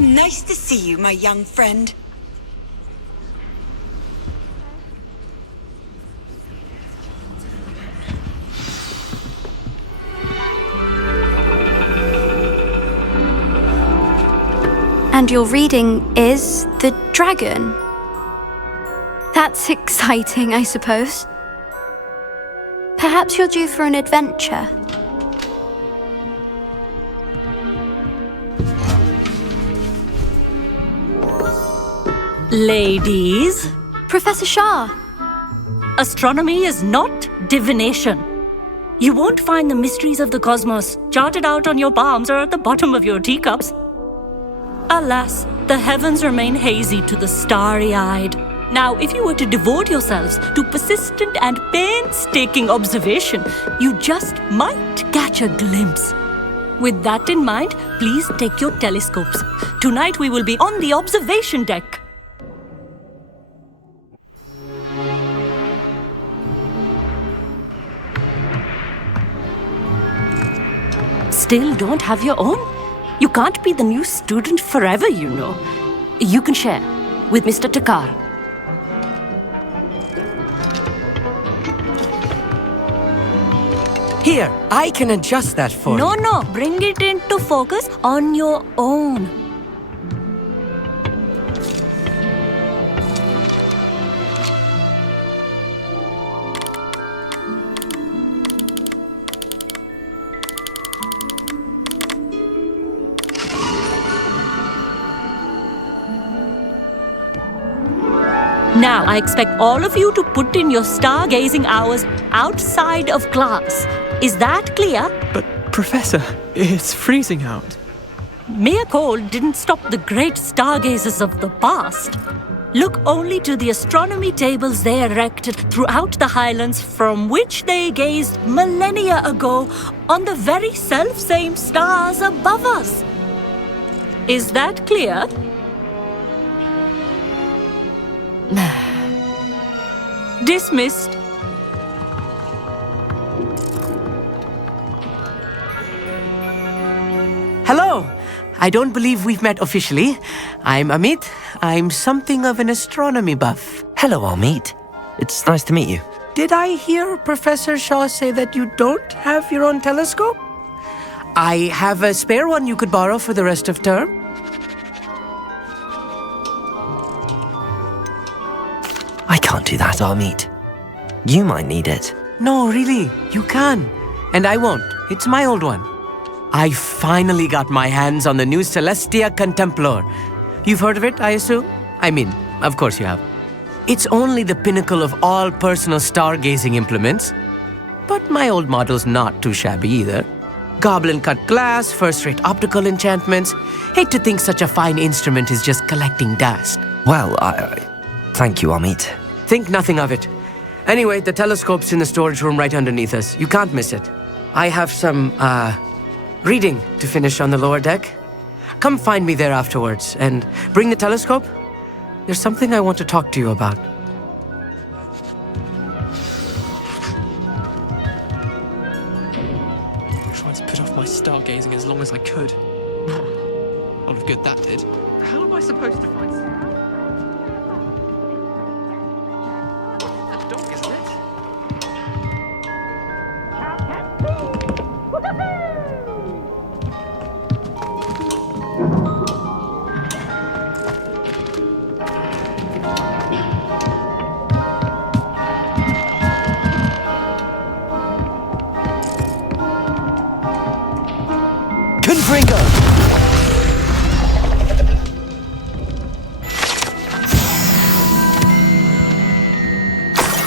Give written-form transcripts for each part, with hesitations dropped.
nice to see you, my young friend. And your reading is The Dragon. That's exciting, I suppose. Perhaps you're due for an adventure. Ladies, Professor Shah. astronomy is not divination. You won't find the mysteries of the cosmos charted out on your palms or at the bottom of your teacups. Alas, the heavens remain hazy to the starry-eyed. Now, if you were to devote yourselves to persistent and painstaking observation, you just might catch a glimpse. With that in mind, please take your telescopes. Tonight we will be on the observation deck. Still don't have your own? You can't be the new student forever, you know. You can share with Mr. Takar. Here, I can adjust that for you. No, bring it into focus on your own. Now, I expect all of you to put in your stargazing hours outside of class. Is that clear? But, Professor, it's freezing out. Mere cold didn't stop the great stargazers of the past. Look only to the astronomy tables they erected throughout the highlands from which they gazed millennia ago on the very self-same stars above us. Is that clear? Dismissed. Hello! I don't believe we've met officially. I'm Amit. I'm something of an astronomy buff. Hello, Amit. It's nice to meet you. Did I hear Professor Shaw say that you don't have your own telescope? I have a spare one you could borrow for the rest of term. I can't do that, Amit. You might need it. No, really, you can. And I won't. It's my old one. I finally got my hands on the new Celestia Contemplar. You've heard of it, I assume? I mean, of course you have. It's only the pinnacle of all personal stargazing implements. But my old model's not too shabby either. Goblin-cut glass, first-rate optical enchantments. Hate to think such a fine instrument is just collecting dust. Well, thank you, Amit. Think nothing of it. Anyway, the telescope's in the storage room right underneath us. You can't miss it. I have some, reading to finish on the lower deck. Come find me there afterwards, and bring the telescope. There's something I want to talk to you about. I tried to put off my stargazing as long as I could. A lot of good that did. How am I supposed to find... That dog, isn't it?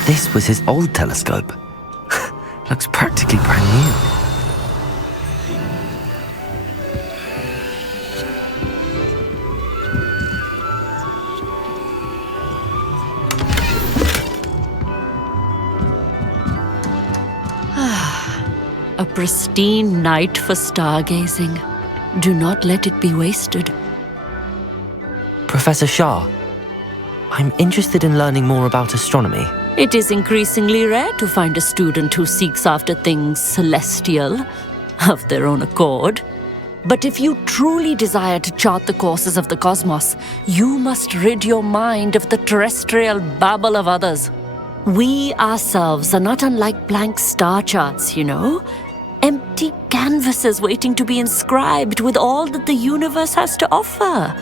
This was his old telescope. Looks practically brand new. A pristine night for stargazing. Do not let it be wasted. Professor Shah, I'm interested in learning more about astronomy. It is increasingly rare to find a student who seeks after things celestial of their own accord. But if you truly desire to chart the courses of the cosmos, you must rid your mind of the terrestrial babble of others. We ourselves are not unlike blank star charts, you know? Empty canvases waiting to be inscribed with all that the universe has to offer.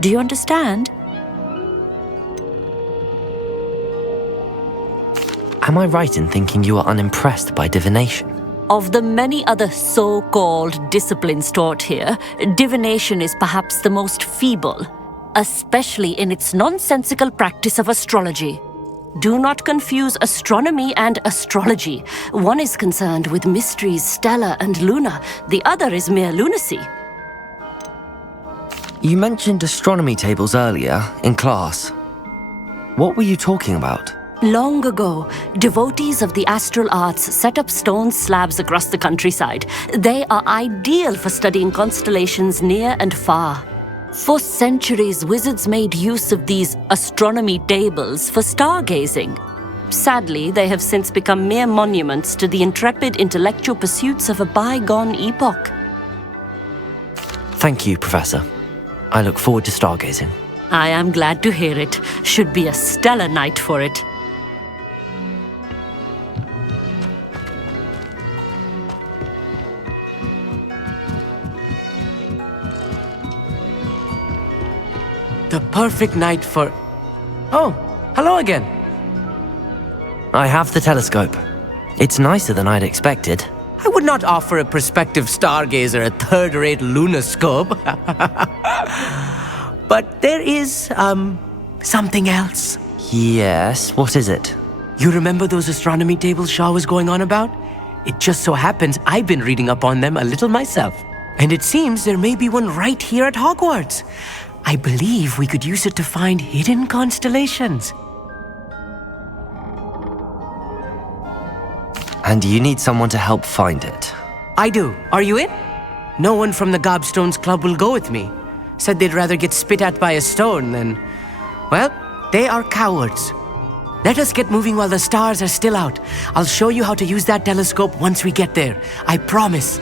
Do you understand? Am I right in thinking you are unimpressed by divination? Of the many other so-called disciplines taught here, divination is perhaps the most feeble, especially in its nonsensical practice of astrology. Do not confuse astronomy and astrology. One is concerned with mysteries stellar and lunar, the other is mere lunacy. You mentioned astronomy tables earlier, in class. What were you talking about? Long ago, devotees of the astral arts set up stone slabs across the countryside. They are ideal for studying constellations near and far. For centuries, wizards made use of these astronomy tables for stargazing. Sadly, they have since become mere monuments to the intrepid intellectual pursuits of a bygone epoch. Thank you, Professor. I look forward to stargazing. I am glad to hear it. Should be a stellar night for it. The perfect night for... Oh, hello again. I have the telescope. It's nicer than I'd expected. I would not offer a prospective stargazer a third-rate lunoscope. But there is, something else. Yes, what is it? You remember those astronomy tables Shaw was going on about? It just so happens I've been reading up on them a little myself. And it seems there may be one right here at Hogwarts. I believe we could use it to find hidden constellations. And you need someone to help find it. I do. Are you in? No one from the Gobstones Club will go with me. Said they'd rather get spit at by a stone than... Well, they are cowards. Let us get moving while the stars are still out. I'll show you how to use that telescope once we get there. I promise.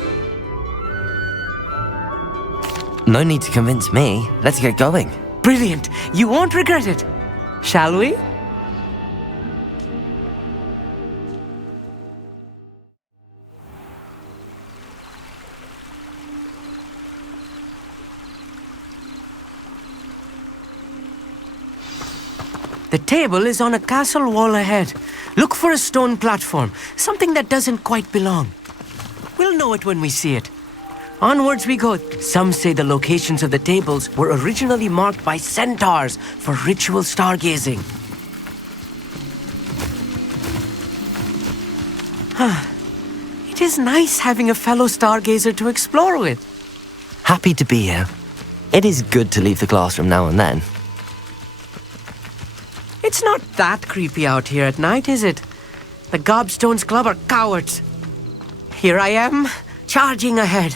No need to convince me. Let's get going. Brilliant. You won't regret it. Shall we? The table is on a castle wall ahead. Look for a stone platform, something that doesn't quite belong. We'll know it when we see it. Onwards we go. Some say the locations of the tables were originally marked by centaurs for ritual stargazing. It is nice having a fellow stargazer to explore with. Happy to be here. It is good to leave the classroom now and then. It's not that creepy out here at night, is it? The Gobstones Club are cowards. Here I am, charging ahead.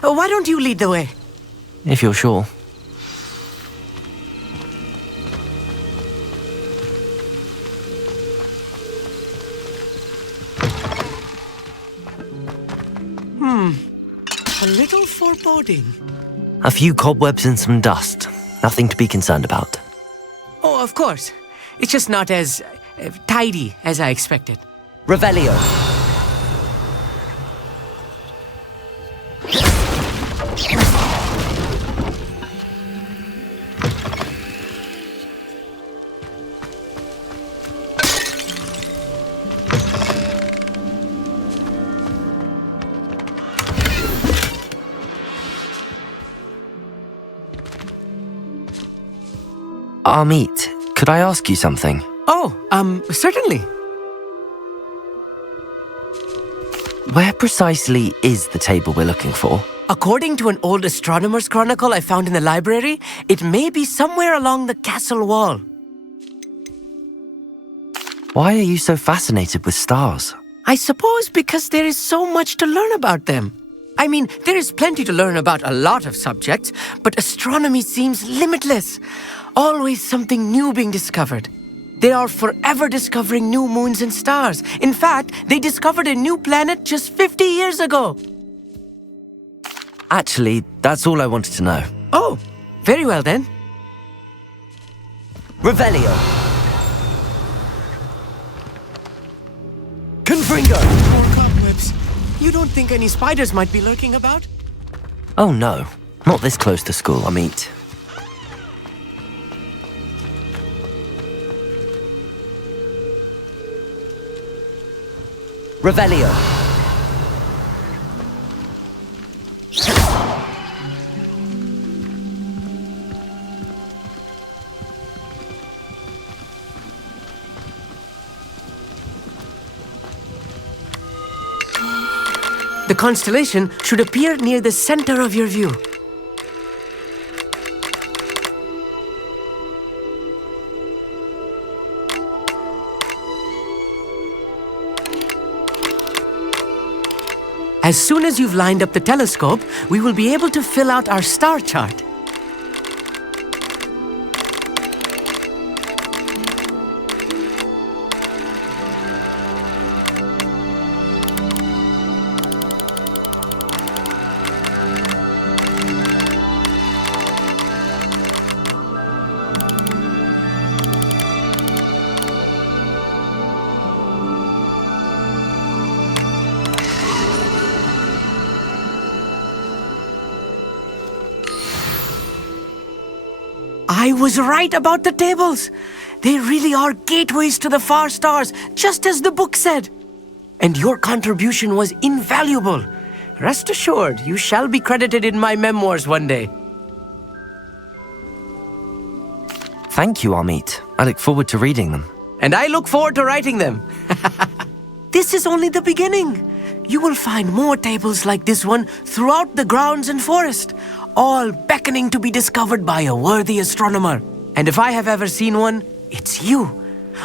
Why don't you lead the way? If you're sure. A little foreboding. A few cobwebs and some dust. Nothing to be concerned about. Oh, of course. It's just not as tidy as I expected. Revelio. Amit, could I ask you something? Oh, certainly. Where precisely is the table we're looking for? According to an old astronomer's chronicle I found in the library, it may be somewhere along the castle wall. Why are you so fascinated with stars? I suppose because there is so much to learn about them. I mean, there is plenty to learn about a lot of subjects, but astronomy seems limitless. Always something new being discovered. They are forever discovering new moons and stars. In fact, they discovered a new planet just 50 years ago. Actually, that's all I wanted to know. Oh, very well then. Revelio. Confringo. More cobwebs. You don't think any spiders might be lurking about? Oh no, not this close to school, Amit. Revelio. The constellation should appear near the center of your view. As soon as you've lined up the telescope, we will be able to fill out our star chart. I was right about the tables. They really are gateways to the far stars, just as the book said. And your contribution was invaluable. Rest assured, you shall be credited in my memoirs one day. Thank you, Amit. I look forward to reading them. And I look forward to writing them. This is only the beginning. You will find more tables like this one throughout the grounds and forest, all beckoning to be discovered by a worthy astronomer. And if I have ever seen one, it's you.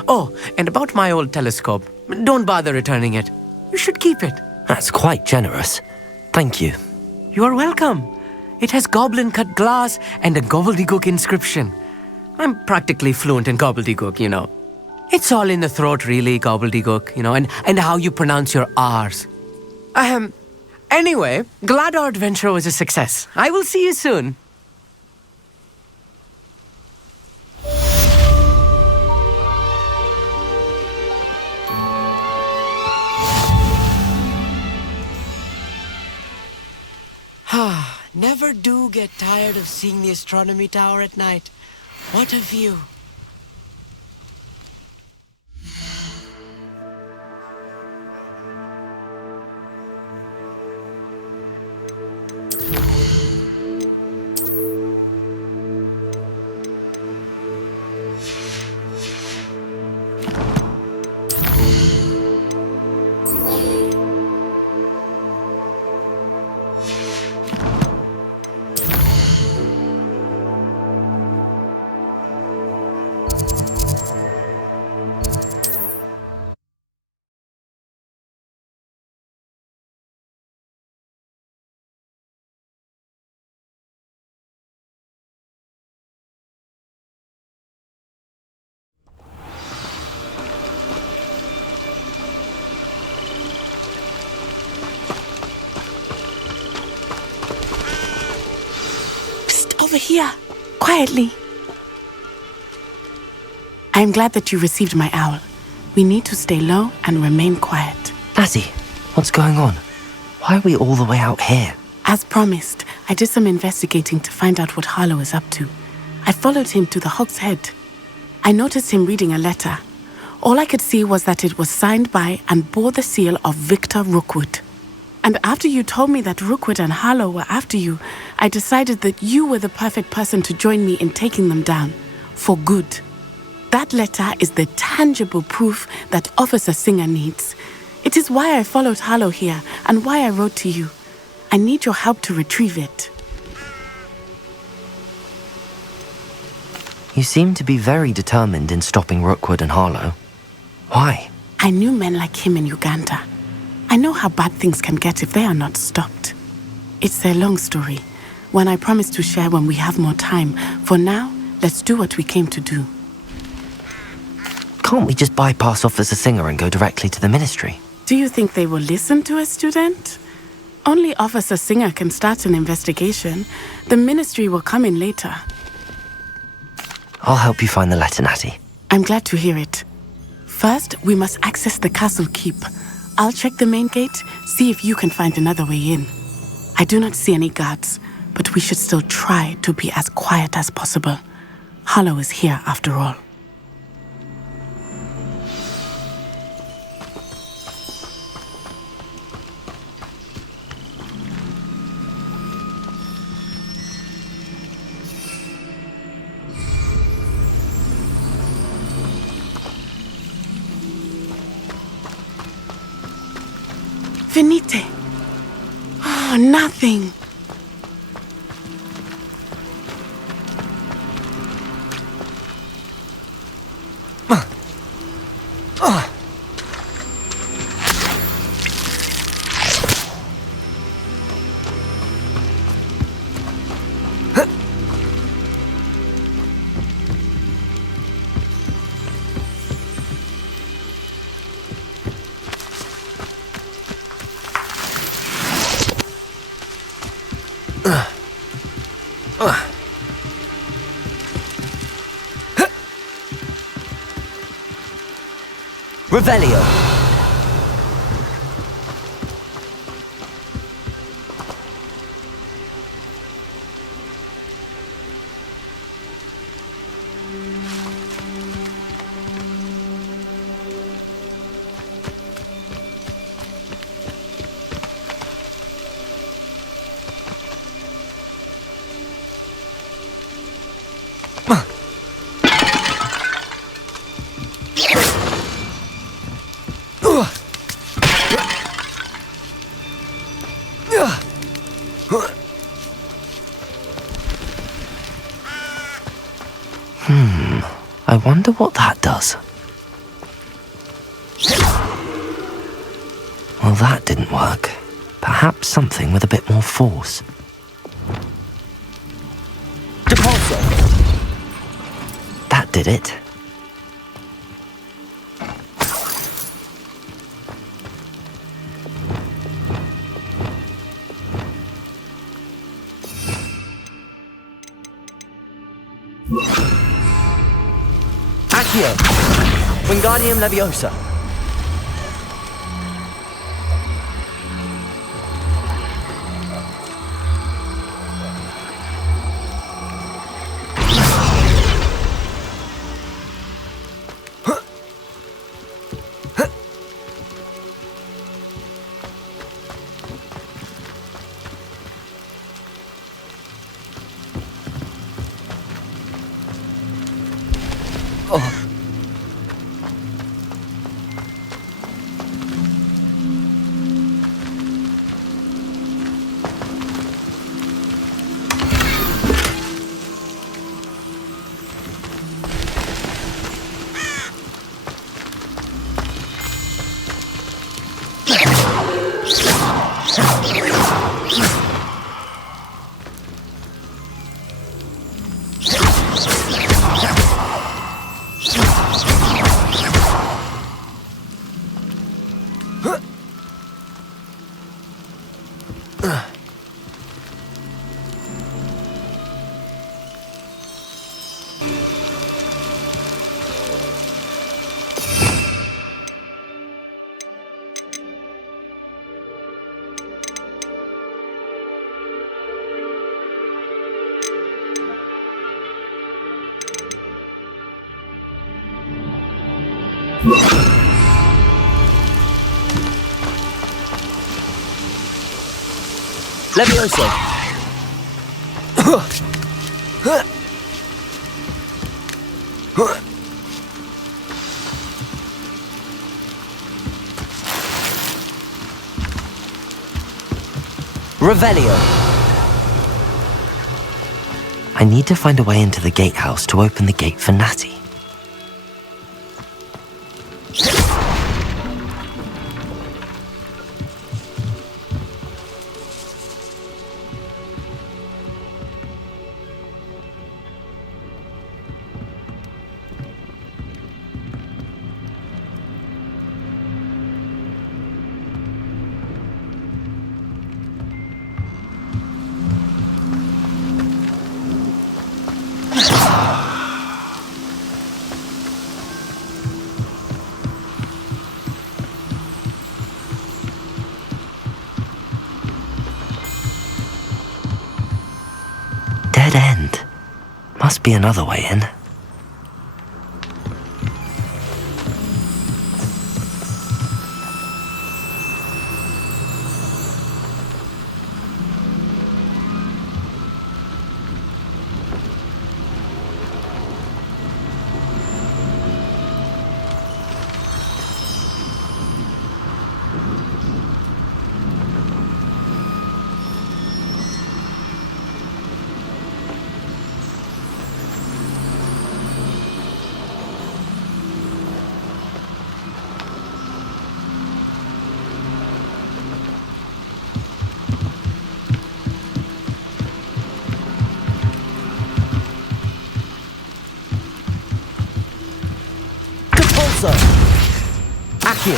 Oh, and about my old telescope, don't bother returning it. You should keep it. That's quite generous. Thank you. You're welcome. It has goblin-cut glass and a gobbledygook inscription. I'm practically fluent in gobbledygook, you know. It's all in the throat, really, gobbledygook, you know, and how you pronounce your R's. Anyway, glad our adventure was a success. I will see you soon. Never do get tired of seeing the astronomy tower at night. What a view. Over here, quietly. I am glad that you received my owl. We need to stay low and remain quiet. Natty, what's going on? Why are we all the way out here? As promised, I did some investigating to find out what Harlow is up to. I followed him to the Hog's Head. I noticed him reading a letter. All I could see was that it was signed by and bore the seal of Victor Rookwood. And after you told me that Rookwood and Harlow were after you, I decided that you were the perfect person to join me in taking them down. For good. That letter is the tangible proof that Officer Singer needs. It is why I followed Harlow here and why I wrote to you. I need your help to retrieve it. You seem to be very determined in stopping Rookwood and Harlow. Why? I knew men like him in Uganda. I know how bad things can get if they are not stopped. It's a long story, one I promise to share when we have more time. For now, let's do what we came to do. Can't we just bypass Officer Singer and go directly to the ministry? Do you think they will listen to a student? Only Officer Singer can start an investigation. The ministry will come in later. I'll help you find the letter, Natty. I'm glad to hear it. First, we must access the castle keep. I'll check the main gate, see if you can find another way in. I do not see any guards, but we should still try to be as quiet as possible. Harlow is here after all. Venite. Oh, nothing. Revelio. I wonder what that does. Well, that didn't work. Perhaps something with a bit more force. Depulso! That did it. Accio! Wingardium Leviosa! Levioso! Revelio! I need to find a way into the gatehouse to open the gate for Natty. Must be another way in. Accio.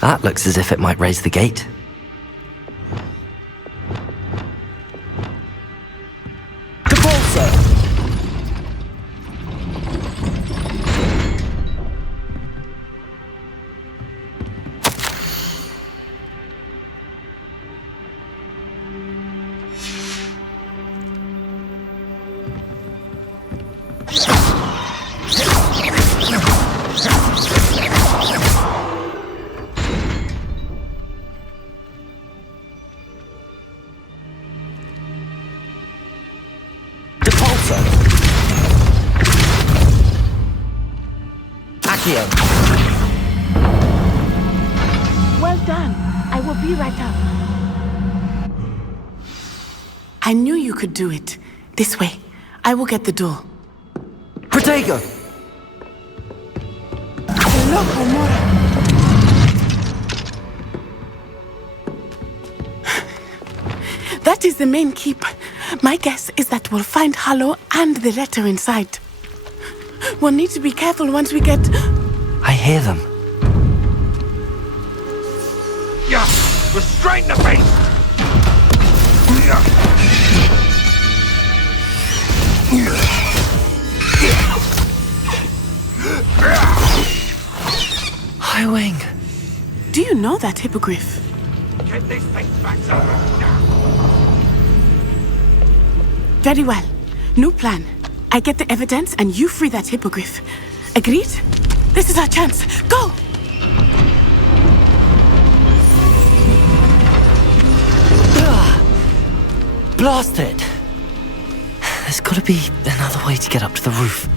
That looks as if it might raise the gate. Well done. I will be right up. I knew you could do it. This way. I will get the door. Protego! Loco, Mora. That is the main keep. My guess is that we'll find Harlow and the letter inside. We'll need to be careful once we get... I hear them. Yeah! Restrain the beast! HIGHWING! Do you know that hippogriff? Get this thing back to her now! Very well. New plan. I get the evidence and you free that hippogriff. Agreed? This is our chance. Go! Blast it! There's gotta be another way to get up to the roof.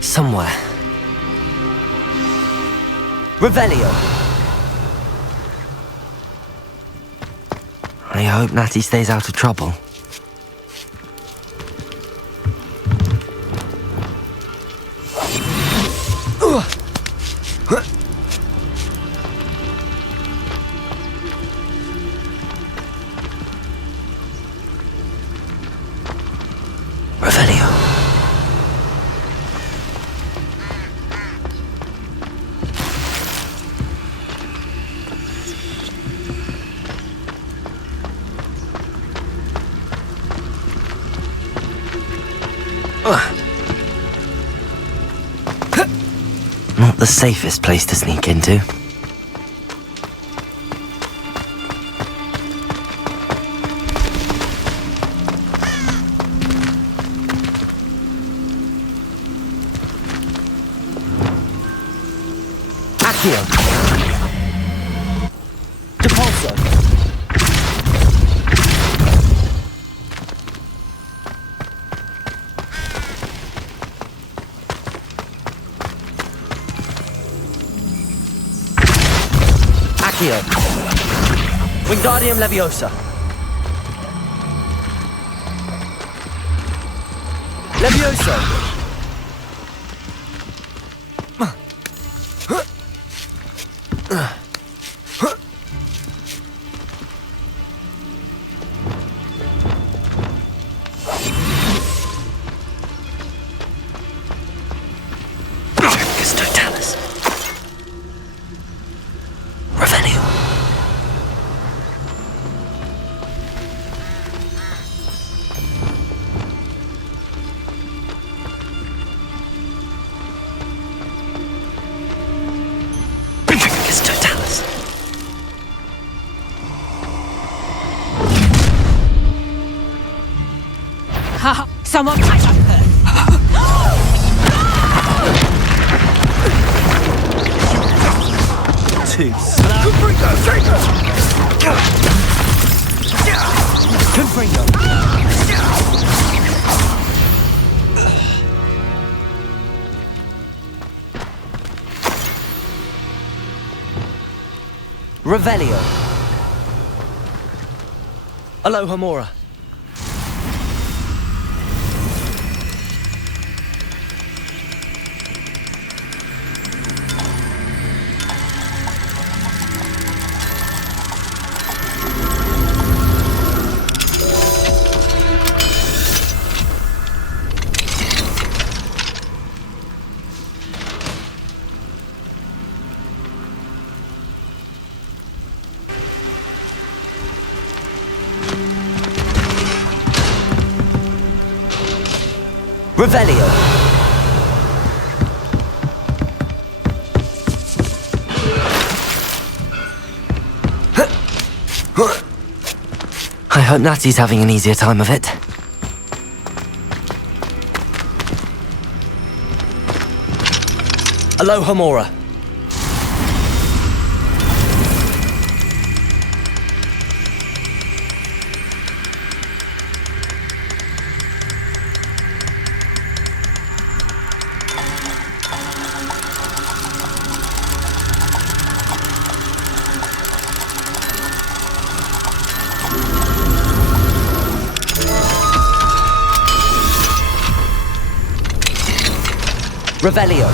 Somewhere. Revelio! I hope Natty stays out of trouble. Not the safest place to sneak into. Accio! Depulso! Wingardium Leviosa. Leviosa. Someone catch up her. Too slow. Confringo. Revelio. Aloha Mora. Revelio. I hope Natty's having an easier time of it. Aloha Mora. Revelio.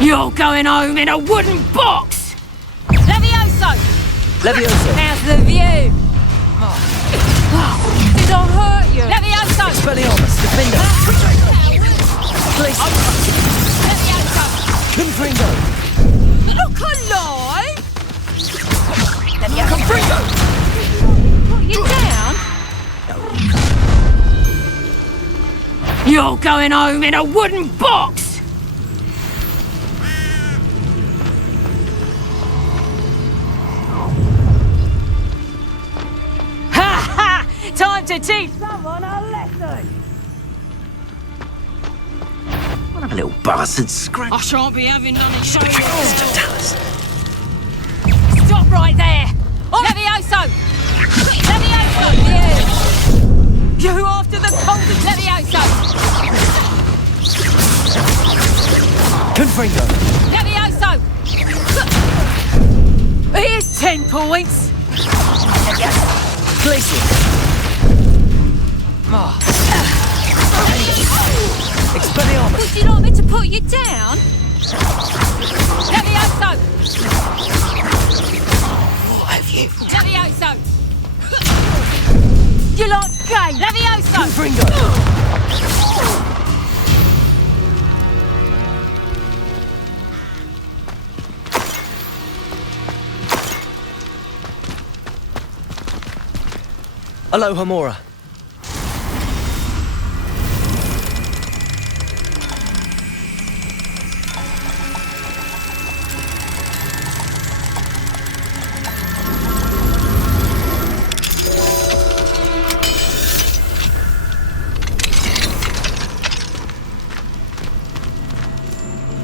You're going home in a wooden box! Levioso! Levioso. How's the view? Did I hurt you? Levioso! Expelliarmus. Defender. Glacier. Levioso! Confringo. Look alive! Levioso! Put you down? You're going home in a wooden box! Time to teach someone a lesson! What a little bastard scratch. I shan't be having none of showing. Tell us. Stop right there! Levioso! Levioso! You after the coldest Levioso! Confringo. Levioso! Here's 10 points! Glacier. Expelliarmus. Would you like me to put you down? Levioso! What have you? Levioso! You like game? Levioso! Confringo. Aloha Mora.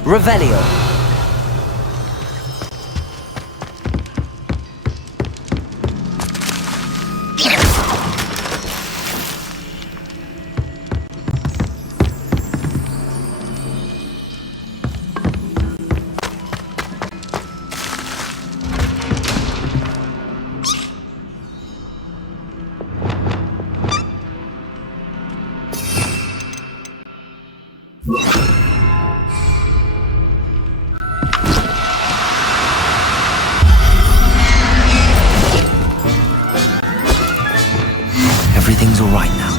Revelio. Everything's all right now.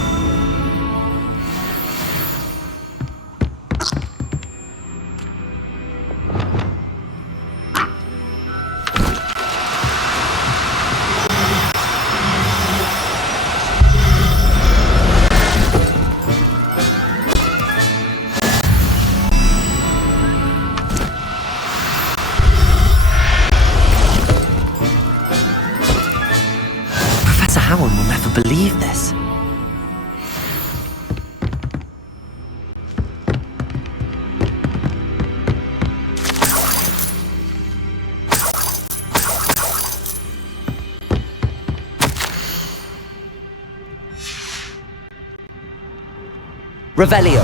Revelio.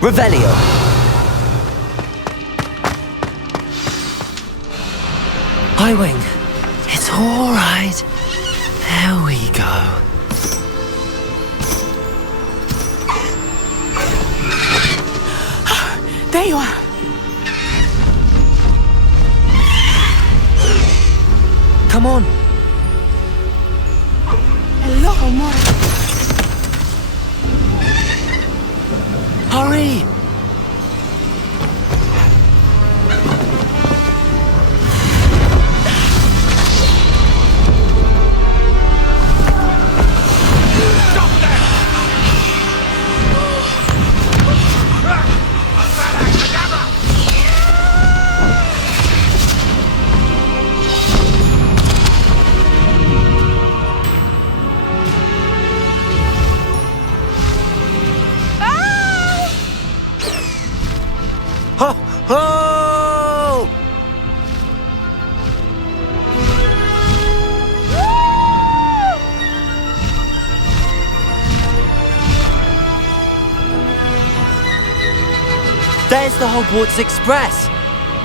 Revelio. Highwing. It's all right. There we go. There you are. Come on. Hello, amor. Hurry! Ho! Ho! There's the Hogwarts Express.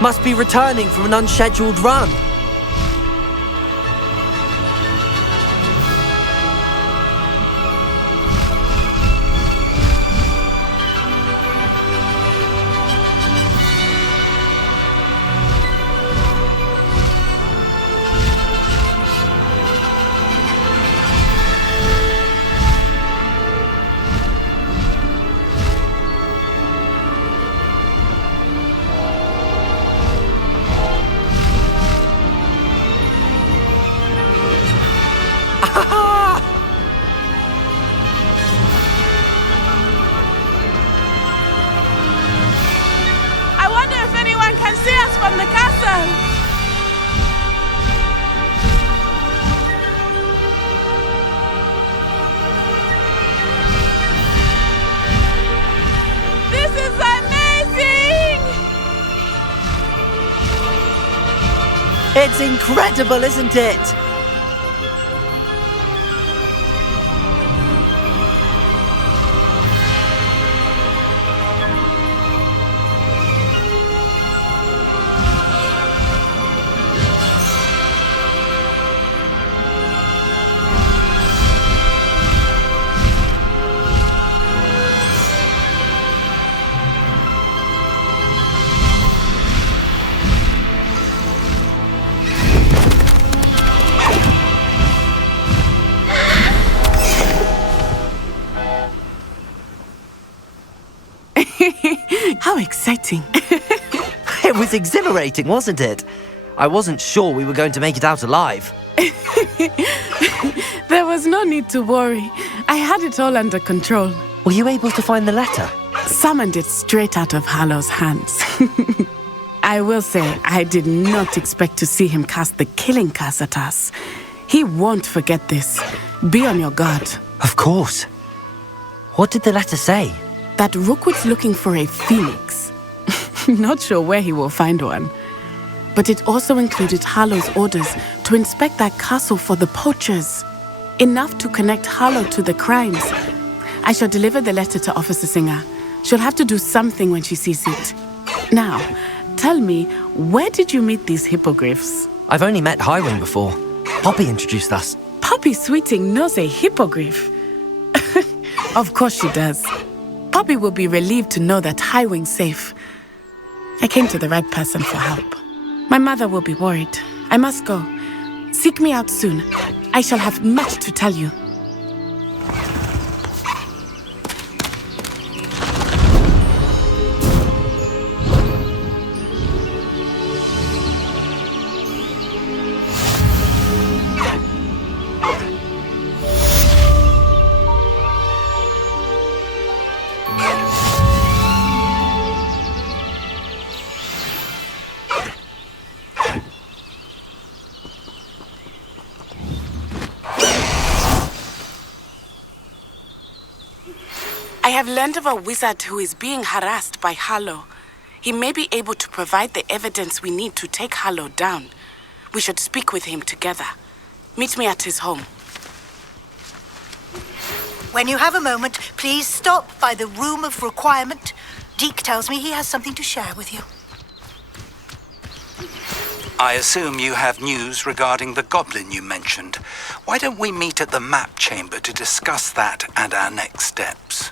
Must be returning from an unscheduled run. I wonder if anyone can see us from the castle. This is amazing! It's incredible, isn't it? How exciting. It was exhilarating, wasn't it? I wasn't sure we were going to make it out alive. There was no need to worry. I had it all under control. Were you able to find the letter? Summoned it straight out of Harlow's hands. I will say, I did not expect to see him cast the killing curse at us. He won't forget this. Be on your guard. Of course. What did the letter say? That Rookwood's looking for a phoenix. Not sure where he will find one. But it also included Harlow's orders to inspect that castle for the poachers. Enough to connect Harlow to the crimes. I shall deliver the letter to Officer Singer. She'll have to do something when she sees it. Now, tell me, where did you meet these hippogriffs? I've only met HIGHWING before. Poppy introduced us. Poppy Sweeting knows a hippogriff. Of course she does. Poppy will be relieved to know that HIGHWING's safe. I came to the right person for help. My mother will be worried. I must go. Seek me out soon. I shall have much to tell you. I have learned of a wizard who is being harassed by Harlow. He may be able to provide the evidence we need to take Harlow down. We should speak with him together. Meet me at his home. When you have a moment, please stop by the Room of Requirement. Deke tells me he has something to share with you. I assume you have news regarding the goblin you mentioned. Why don't we meet at the map chamber to discuss that and our next steps?